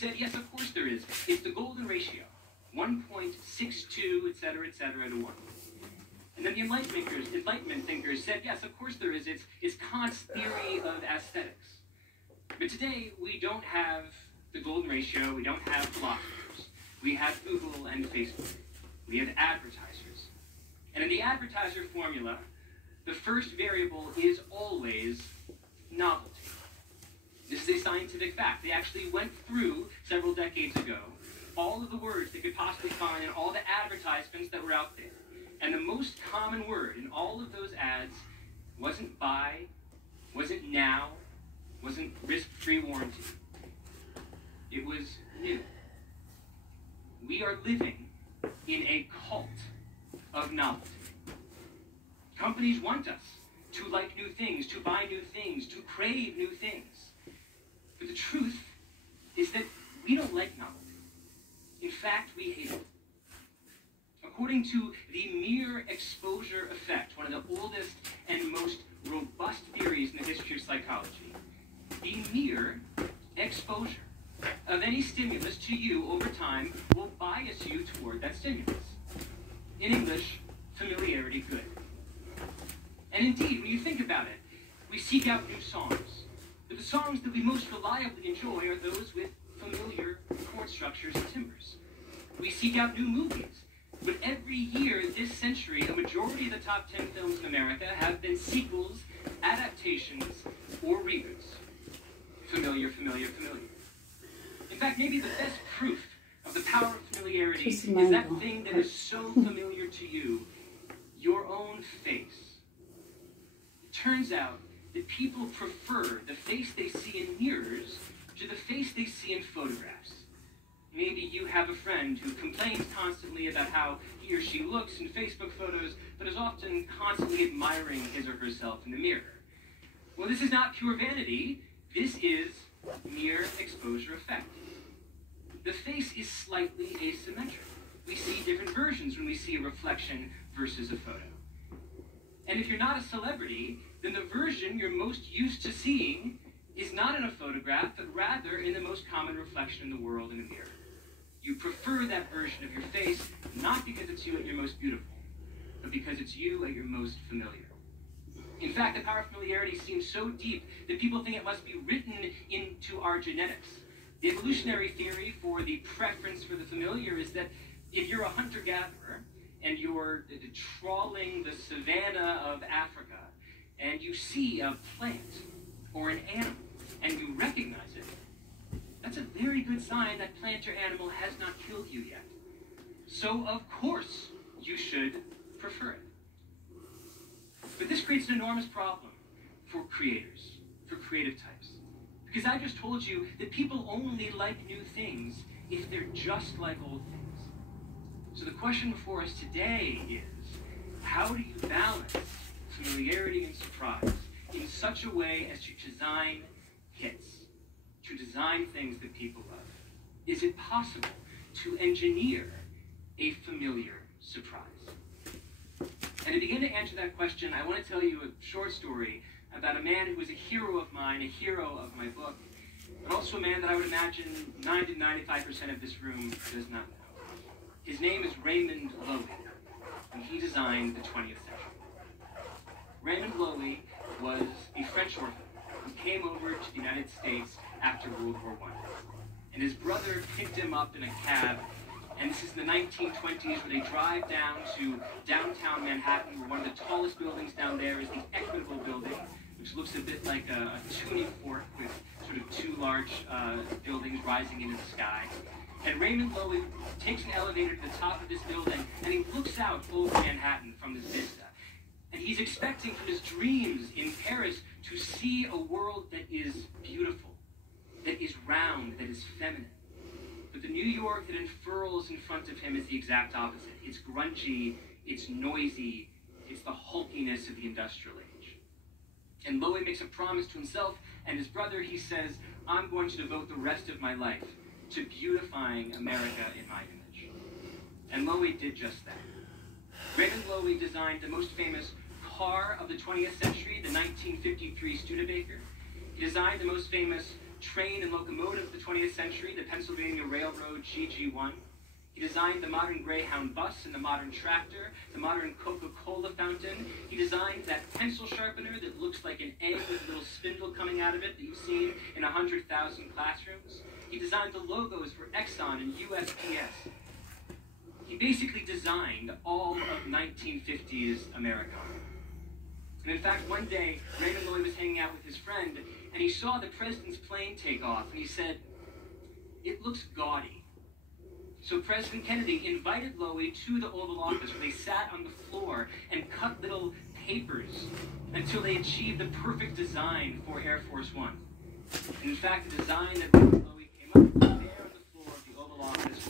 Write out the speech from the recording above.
Said, yes, of course there is. It's the golden ratio, 1.62, etc., to 1. And then the Enlightenment thinkers said, yes, of course there is. It's Kant's theory of aesthetics. But today, we don't have the golden ratio. We don't have philosophers. We have Google and Facebook. We have advertisers. And in the advertiser formula, the first variable is always novelty. This is a scientific fact. They actually went through, several decades ago, all of the words they could possibly find in all the advertisements that were out there. And the most common word in all of those ads wasn't buy, wasn't now, wasn't risk-free warranty. It was new. We are living in a cult of novelty. Companies want us to like new things, to buy new things, to crave new things. But the truth is that we don't like novelty. In fact, we hate it. According to the mere exposure effect, one of the oldest and most robust theories in the history of psychology, the mere exposure of any stimulus to you over time will bias you toward that stimulus. In English, familiarity good. And indeed, when you think about it, we seek out new songs. But the songs that we most reliably enjoy are those with familiar chord structures and timbres. We seek out new movies. But every year this century, a majority of the top 10 films in America have been sequels, adaptations, or reboots. Familiar, familiar, familiar. In fact, maybe the best proof of the power of familiarity is that thing that is so familiar to you, your own face. It turns out that people prefer the face they see in mirrors to the face they see in photographs. Maybe you have a friend who complains constantly about how he or she looks in Facebook photos, but is often constantly admiring his or herself in the mirror. Well, this is not pure vanity. This is mere exposure effect. The face is slightly asymmetric. We see different versions when we see a reflection versus a photo. And if you're not a celebrity, then the version you're most used to seeing is not in a photograph, but rather in the most common reflection in the world, in a mirror. You prefer that version of your face, not because it's you at your most beautiful, but because it's you at your most familiar. In fact, the power of familiarity seems so deep that people think it must be written into our genetics. The evolutionary theory for the preference for the familiar is that if you're a hunter-gatherer and you're trawling the savanna of Africa and you see a plant or an animal and you recognize it, that's a very good sign that plant or animal has not killed you yet. So, of course, you should prefer it. But this creates an enormous problem for creators, for creative types. Because I just told you that people only like new things if they're just like old things. So the question before us today is, how do you balance familiarity and surprise in such a way as to design hits, to design things that people love? Is it possible to engineer a familiar surprise? And to begin to answer that question, I want to tell you a short story about a man who was a hero of mine, a hero of my book, but also a man that I would imagine 90 to 95% of this room does not know. His name is Raymond Loewy, and he designed the 20th century. Raymond Loewy was a French orphan who came over to the United States after World War I. And his brother picked him up in a cab, and this is the 1920s, where they drive down to downtown Manhattan, where one of the tallest buildings down there is the Equitable Building, which looks a bit like a tuning fork with sort of two large buildings rising into the sky. And Raymond Loewy takes an elevator to the top of this building, and he looks out over Manhattan from this vista. And he's expecting from his dreams in Paris to see a world that is beautiful, that is round, that is feminine. But the New York that unfurls in front of him is the exact opposite. It's grungy, it's noisy, it's the hulkiness of the industrial age. And Loewy makes a promise to himself and his brother. He says, I'm going to devote the rest of my life to beautifying America in my image. And Loewy did just that. Raymond Loewy designed the most famous car of the 20th century, the 1953 Studebaker. He designed the most famous train and locomotive of the 20th century, the Pennsylvania Railroad GG1. He designed the modern Greyhound bus and the modern tractor, the modern Coca-Cola fountain. He designed that pencil sharpener that looks like an egg with a little spindle coming out of it that you've seen in 100,000 classrooms. He designed the logos for Exxon and USPS. He basically designed all of 1950s America. And in fact, one day, Raymond Loewy was hanging out with his friend, and he saw the president's plane take off, and he said, "It looks gaudy." So President Kennedy invited Loewy to the Oval Office, where they sat on the floor and cut little papers until they achieved the perfect design for Air Force One. And in fact, the design that Loewy came up with there on the floor of the Oval Office